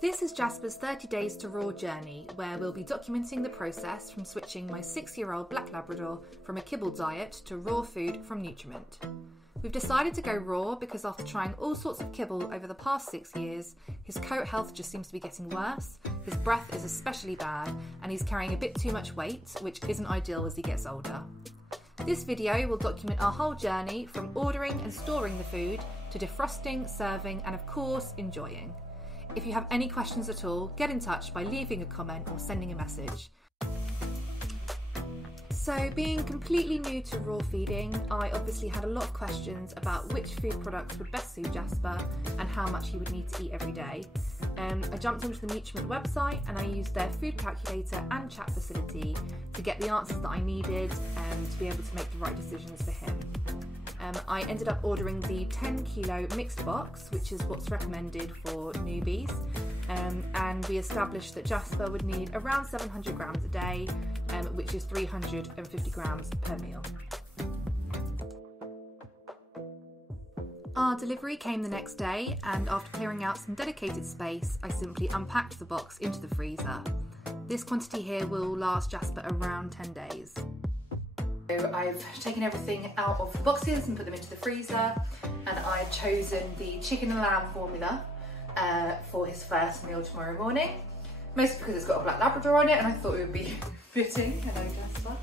This is Jasper's 30 Days to Raw journey, where we'll be documenting the process from switching my 6-year-old Black Labrador from a kibble diet to raw food from Nutriment. We've decided to go raw because after trying all sorts of kibble over the past 6 years, his coat health just seems to be getting worse, his breath is especially bad, and he's carrying a bit too much weight, which isn't ideal as he gets older. This video will document our whole journey from ordering and storing the food to defrosting, serving, and of course, enjoying. If you have any questions at all, get in touch by leaving a comment or sending a message. So, being completely new to raw feeding, I obviously had a lot of questions about which food products would best suit Jasper and how much he would need to eat every day. I jumped onto the Nutriment website and I used their food calculator and chat facility to get the answers that I needed to be able to make the right decisions for him. I ended up ordering the 10 kilo mixed box, which is what's recommended for newbies, and we established that Jasper would need around 700 grams a day, which is 350 grams per meal. Our delivery came the next day, and after clearing out some dedicated space, I simply unpacked the box into the freezer. This quantity here will last Jasper around 10 days. So I've taken everything out of the boxes and put them into the freezer, and I've chosen the chicken and lamb formula for his first meal tomorrow morning, mostly because it's got a Black Labrador on it and I thought it would be fitting. Hello Jasper.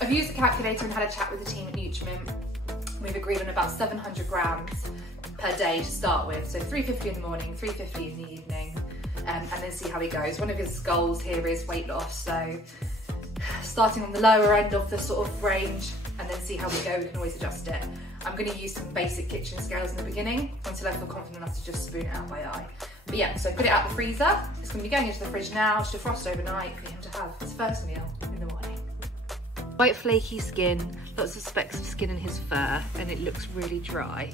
I've used the calculator and had a chat with the team at Nutriment. We've agreed on about 700 grams per day to start with, so 350 in the morning, 350 in the evening, and then see how he goes. One of his goals here is weight loss, so starting on the lower end of the sort of range and then see how we go. We can always adjust it. I'm going to use some basic kitchen scales in the beginning until I feel confident enough to just spoon it out by eye. But yeah, so put it out the freezer. It's going to be going into the fridge now to defrost overnight for him to have his first meal in the morning. White flaky skin, lots of specks of skin in his fur, and it looks really dry.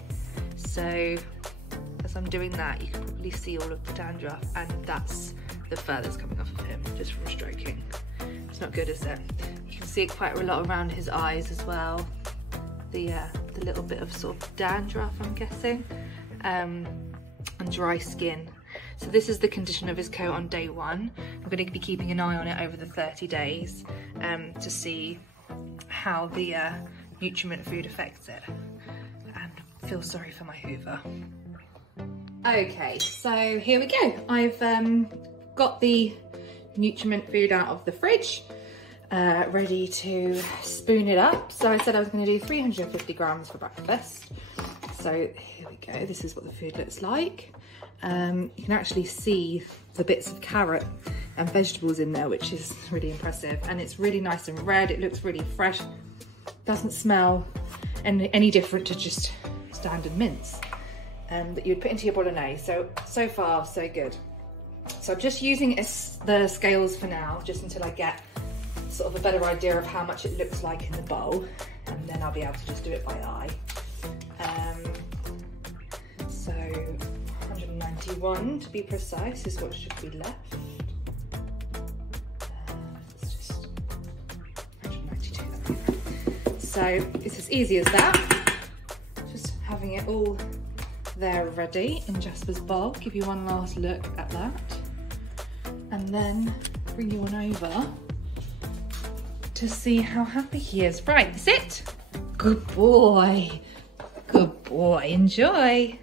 So as I'm doing that, you can probably see all of the dandruff, and that's the fur that's coming off of him just from stroking. It's not good, is it? You can see it quite a lot around his eyes as well. The little bit of sort of dandruff, I'm guessing, and dry skin. So this is the condition of his coat on day 1. I'm going to be keeping an eye on it over the 30 days to see how the Nutriment food affects it. And feel sorry for my Hoover. Okay, so here we go. I've got the Nutriment food out of the fridge, ready to spoon it up. So I said I was going to do 350 grams for breakfast. So here we go, this is what the food looks like. You can actually see the bits of carrot and vegetables in there, which is really impressive. And it's really nice and red, it looks really fresh. Doesn't smell any different to just standard mince that you'd put into your bolognese. So far, so good. So I'm just using the scales for now, just until I get sort of a better idea of how much it looks like in the bowl, and then I'll be able to just do it by eye. So 191 to be precise is what should be left. It's just 192. So it's as easy as that. Just having it all there ready in Jasper's bowl. Give you one last look at that, and then bring you on over to see how happy he is. Right, sit. Good boy. Good boy. Enjoy.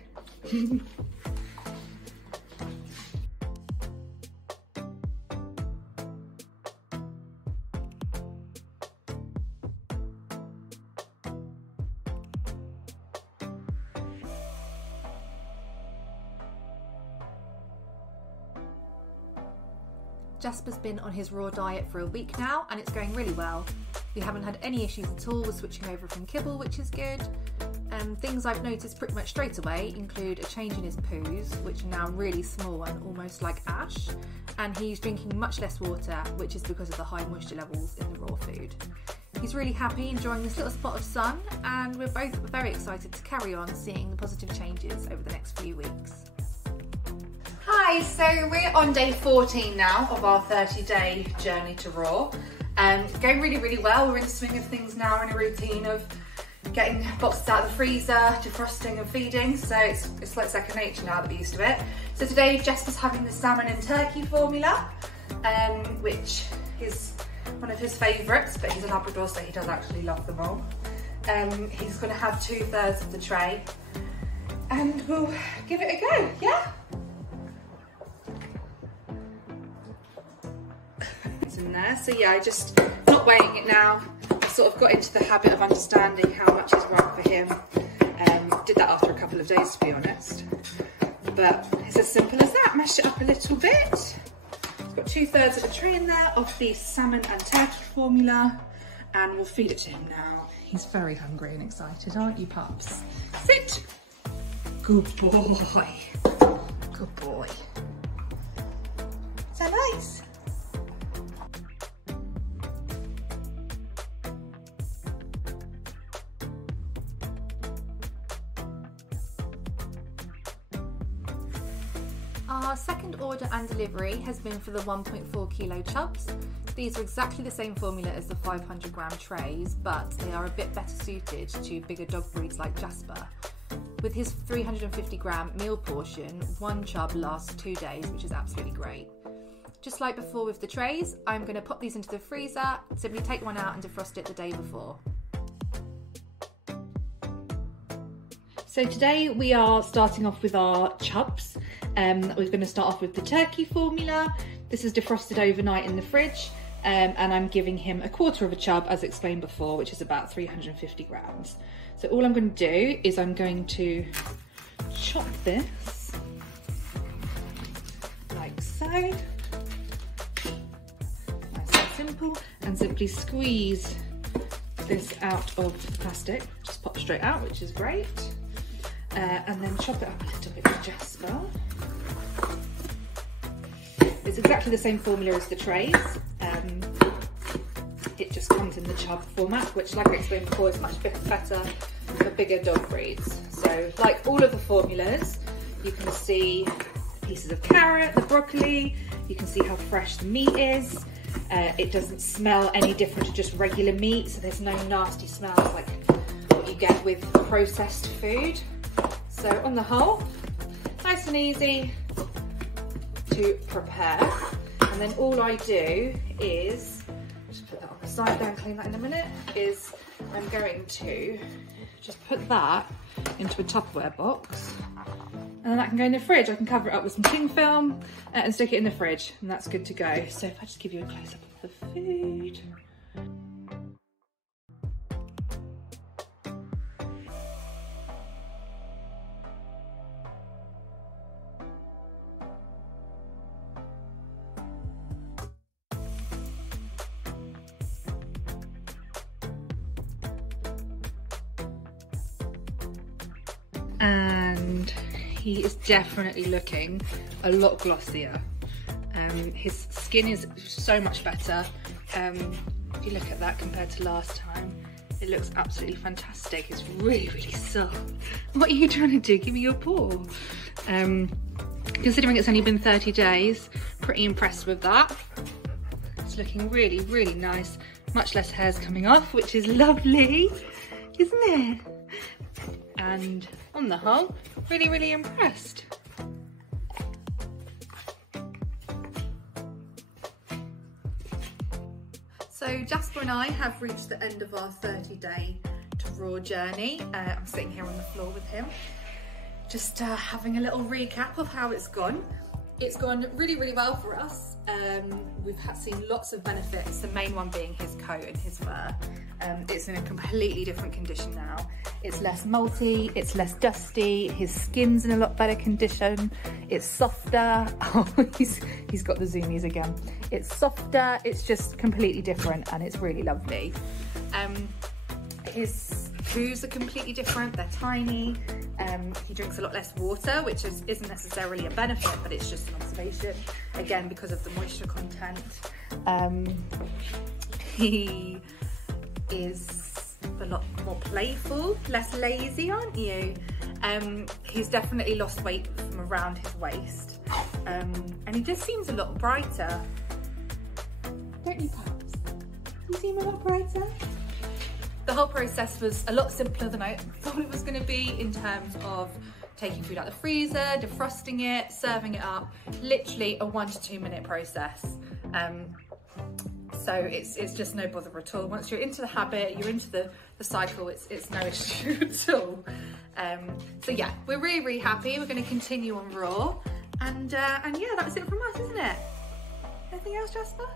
Jasper's been on his raw diet for a week now, and it's going really well. We haven't had any issues at all with switching over from kibble, which is good. Things I've noticed pretty much straight away include a change in his poos, which are now really small and almost like ash, and he's drinking much less water, which is because of the high moisture levels in the raw food. He's really happy, enjoying this little spot of sun, and we're both very excited to carry on seeing the positive changes over the next few weeks. Hi, so we're on day 14 now of our 30-day journey to raw. Going really, really well. We're in the swing of things now, in a routine of getting boxes out of the freezer, defrosting and feeding, so it's like second nature now that we're used to it. So today Jasper's having the salmon and turkey formula, which is one of his favourites, but he's a Labrador, so he does actually love them all. He's going to have 2/3 of the tray, and we'll give it a go, yeah? It's in there, so yeah, just not weighing it now. I sort of got into the habit of understanding how much is right for him. Did that after a couple of days, to be honest. But it's as simple as that. Mash it up a little bit. It's got 2/3 of a tray in there of the salmon and turkey formula, and we'll feed it to him now. He's very hungry and excited, aren't you, pups? Sit. Good boy. Good boy. Is that nice? Our second order and delivery has been for the 1.4 kilo chubs. These are exactly the same formula as the 500 gram trays, but they are a bit better suited to bigger dog breeds like Jasper. With his 350 gram meal portion, one chub lasts 2 days, which is absolutely great. Just like before with the trays, I'm going to pop these into the freezer, simply take one out and defrost it the day before. So today we are starting off with our chubs. We're going to start off with the turkey formula. This is defrosted overnight in the fridge, and I'm giving him 1/4 of a chub, as explained before, which is about 350 grams. So all I'm going to do is I'm going to chop this like so. Nice and simple, and simply squeeze this out of the plastic. Just pop straight out, which is great. And then chop it up a little bit with Jasper. It's exactly the same formula as the trays. It just comes in the chub format, which, like I explained before, is much better for bigger dog breeds. So, like all of the formulas, you can see pieces of carrot, the broccoli, you can see how fresh the meat is. It doesn't smell any different to just regular meat, so there's no nasty smells like what you get with processed food. So on the whole, nice and easy to prepare. And then all I do is, just put that on the side there and clean that in a minute, is I'm going to just put that into a Tupperware box. And then that can go in the fridge. I can cover it up with some cling film and stick it in the fridge, and that's good to go. So if I just give you a close up of the food. And he is definitely looking a lot glossier. His skin is so much better. If you look at that compared to last time, it looks absolutely fantastic. It's really, really soft. What are you trying to do? Give me your paw. Considering it's only been 30 days, pretty impressed with that. It's looking really, really nice. Much less hairs coming off, which is lovely, isn't it? And on the whole, really, really impressed. So Jasper and I have reached the end of our 30-day to raw journey. I'm sitting here on the floor with him, just having a little recap of how it's gone. It's gone really, really well for us. We've seen lots of benefits, the main one being his coat and his fur. It's in a completely different condition now. It's less molty, it's less dusty, his skin's in a lot better condition, it's softer. Oh, he's got the zoomies again. It's softer, it's just completely different, and it's really lovely. His poos are completely different, they're tiny. He drinks a lot less water, which isn't necessarily a benefit, but it's just an observation, again, because of the moisture content. He is a lot more playful, less lazy, aren't you? He's definitely lost weight from around his waist, and he just seems a lot brighter. Don't you, pups? You seem a lot brighter? The whole process was a lot simpler than I thought it was going to be in terms of taking food out of the freezer, defrosting it, serving it up. Literally a 1 to 2 minute process. So it's just no bother at all. Once you're into the habit, you're into the cycle, it's no issue at all. So yeah, we're really happy. We're going to continue on raw, and yeah, that's it from us, isn't it? Anything else, Jasper?